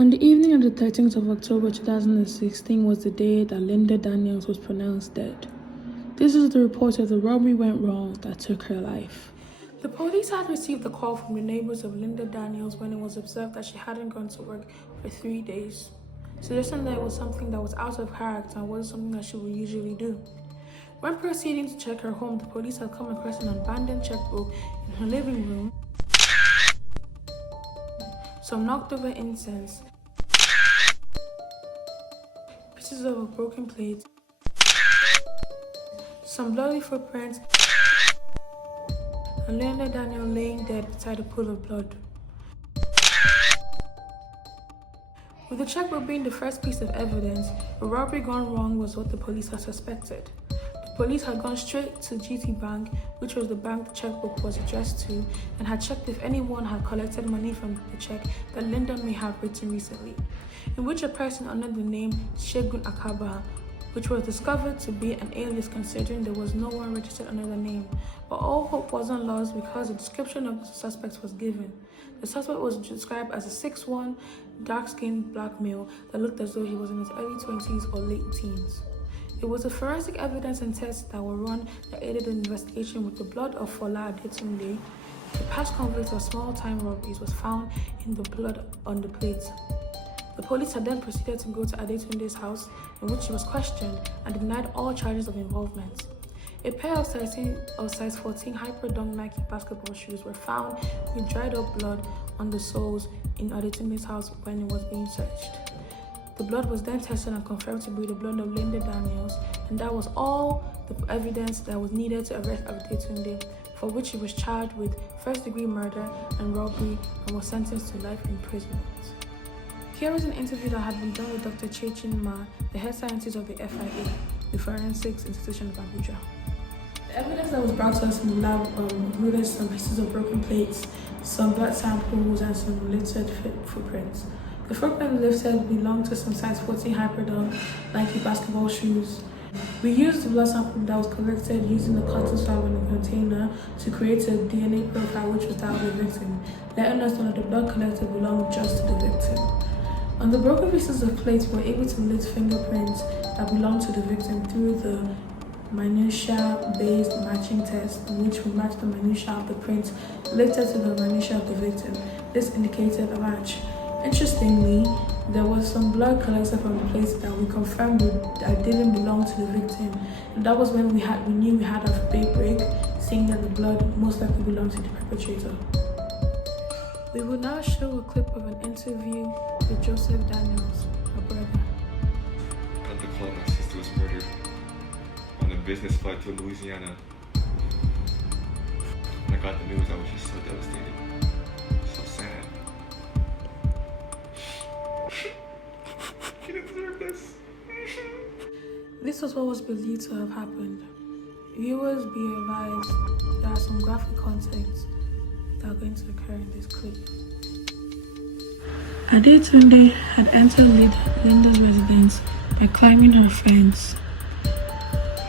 On the evening of the 13th of October 2016 was the day that Linda Daniels was pronounced dead. This is the report of the robbery went wrong that took her life. The police had received a call from the neighbors of Linda Daniels when it was observed that she hadn't gone to work for 3 days, suggesting that it was something that was out of character and wasn't something that she would usually do. When proceeding to check her home, the police had come across an abandoned checkbook in her living room, some knocked over incense, pieces of a broken plate, some bloody footprints, and Linda Daniel laying dead beside a pool of blood. With the checkbook being the first piece of evidence, a robbery gone wrong was what the police had suspected. The police had gone straight to GT Bank, which was the bank the checkbook was addressed to, and had checked if anyone had collected money from the check that Linda may have written recently, in which a person under the name Shegun Akaba, which was discovered to be an alias considering there was no one registered under the name. But all hope wasn't lost because the description of the suspect was given. The suspect was described as a 6'1", dark-skinned black male that looked as though he was in his early 20s or late teens. It was the forensic evidence and tests that were run that aided the investigation with the blood of Fola Adetunde. The past convict of small-time robberies was found in the blood on the plate. The police had then proceeded to go to Adetunde's house, in which he was questioned and denied all charges of involvement. A pair of size 14 Hyperdunk Nike basketball shoes were found with dried up blood on the soles in Adetunde's house when it was being searched. The blood was then tested and confirmed to be the blood of Linda Daniels, and that was all the evidence that was needed to arrest Adetunde, for which he was charged with first-degree murder and robbery and was sentenced to life imprisonment. Here was an interview that had been done with Dr. Chechin Ma, the head scientist of the FIA, the Forensics Institution of Abuja. The evidence that was brought to us in the lab included some pieces of broken plates, some blood samples, and some lifted footprints. The footprint lifted belonged to some size 14 Hyperdunk Nike basketball shoes. We used the blood sample that was collected using the cotton swab in the container to create a DNA profile which was that of the victim, letting us know that the blood collected belonged just to the victim. On the broken pieces of plates, we were able to lift fingerprints that belonged to the victim through the minutia-based matching test, in which we matched the minutia of the print lifted to the minutia of the victim. This indicated a match. Interestingly, there was some blood collected from the plates that we confirmed that didn't belong to the victim, and that was when we knew we had a big break, seeing that the blood most likely belonged to the perpetrator. We will now show a clip of an interview with Joseph Daniels, our brother. Got the call my sister was murdered on a business flight to Louisiana. When I got the news, I was just so devastated. So sad. She didn't deserve this. This was what was believed to have happened. Viewers be advised, there are some graphic contents that are going to occur in this clip. Adetunde had entered Linda's residence by climbing her fence.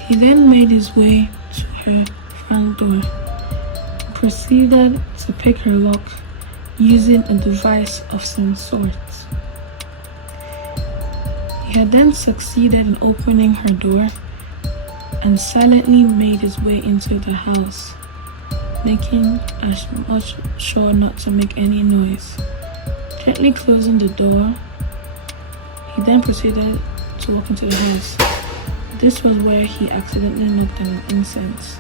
He then made his way to her front door and proceeded to pick her lock using a device of some sort. He had then succeeded in opening her door and silently made his way into the house, making as much sure not to make any noise. Gently closing the door, he then proceeded to walk into the house. This was where he accidentally knocked on an incense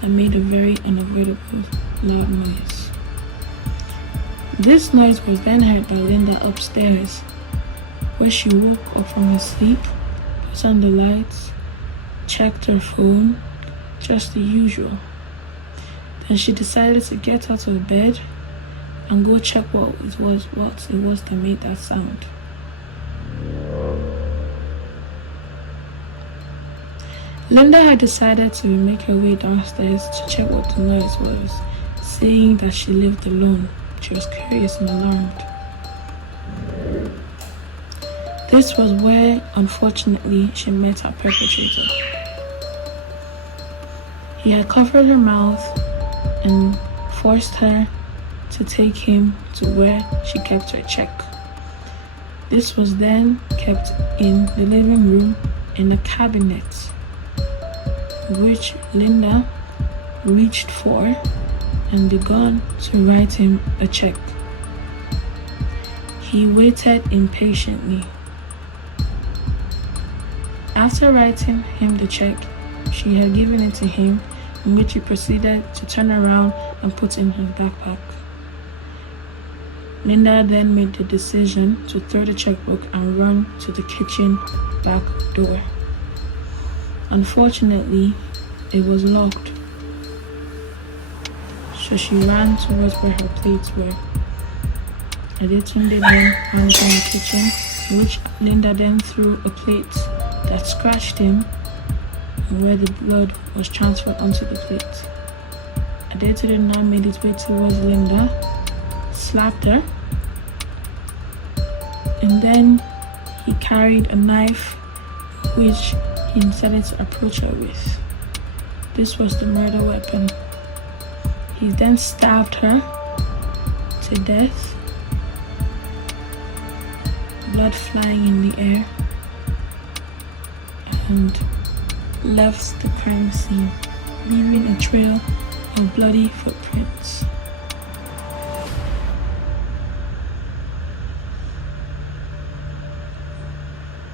that made a very unavoidable loud noise. This noise was then heard by Linda upstairs, where she woke up from her sleep, put on the lights, checked her phone, just the usual. Then she decided to get out of bed and go check what it was that made that sound. Linda had decided to make her way downstairs to check what the noise was, seeing that she lived alone. She was curious and alarmed. This was where, unfortunately, she met her perpetrator. He had covered her mouth and forced her to take him to where she kept her check. This was then kept in the living room in a cabinet, which Linda reached for and began to write him a check. He waited impatiently. After writing him the check, she had given it to him, in which he proceeded to turn around and put in his backpack. Linda then made the decision to throw the checkbook and run to the kitchen back door. Unfortunately, it was locked, so she ran towards where her plates were. Adetunde then ran from the kitchen, in which Linda then threw a plate that scratched him and where the blood was transferred onto the plate. Adetunde now made his way towards Linda, slapped her, and then he carried a knife which he decided to approach her with. This was the murder weapon. He then stabbed her to death, blood flying in the air, and left the crime scene, leaving a trail of bloody footprints.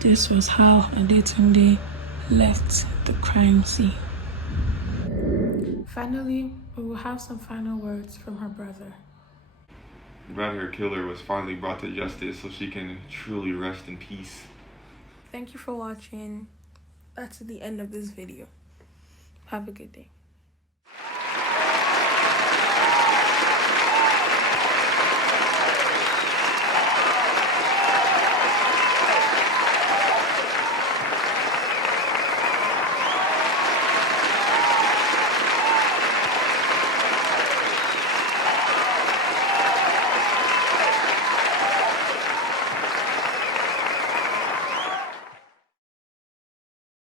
This was how Adetunde left the crime scene. Finally, we will have some final words from her brother. I'm glad her killer was finally brought to justice so she can truly rest in peace. Thank you for watching. That's the end of this video. Have a good day.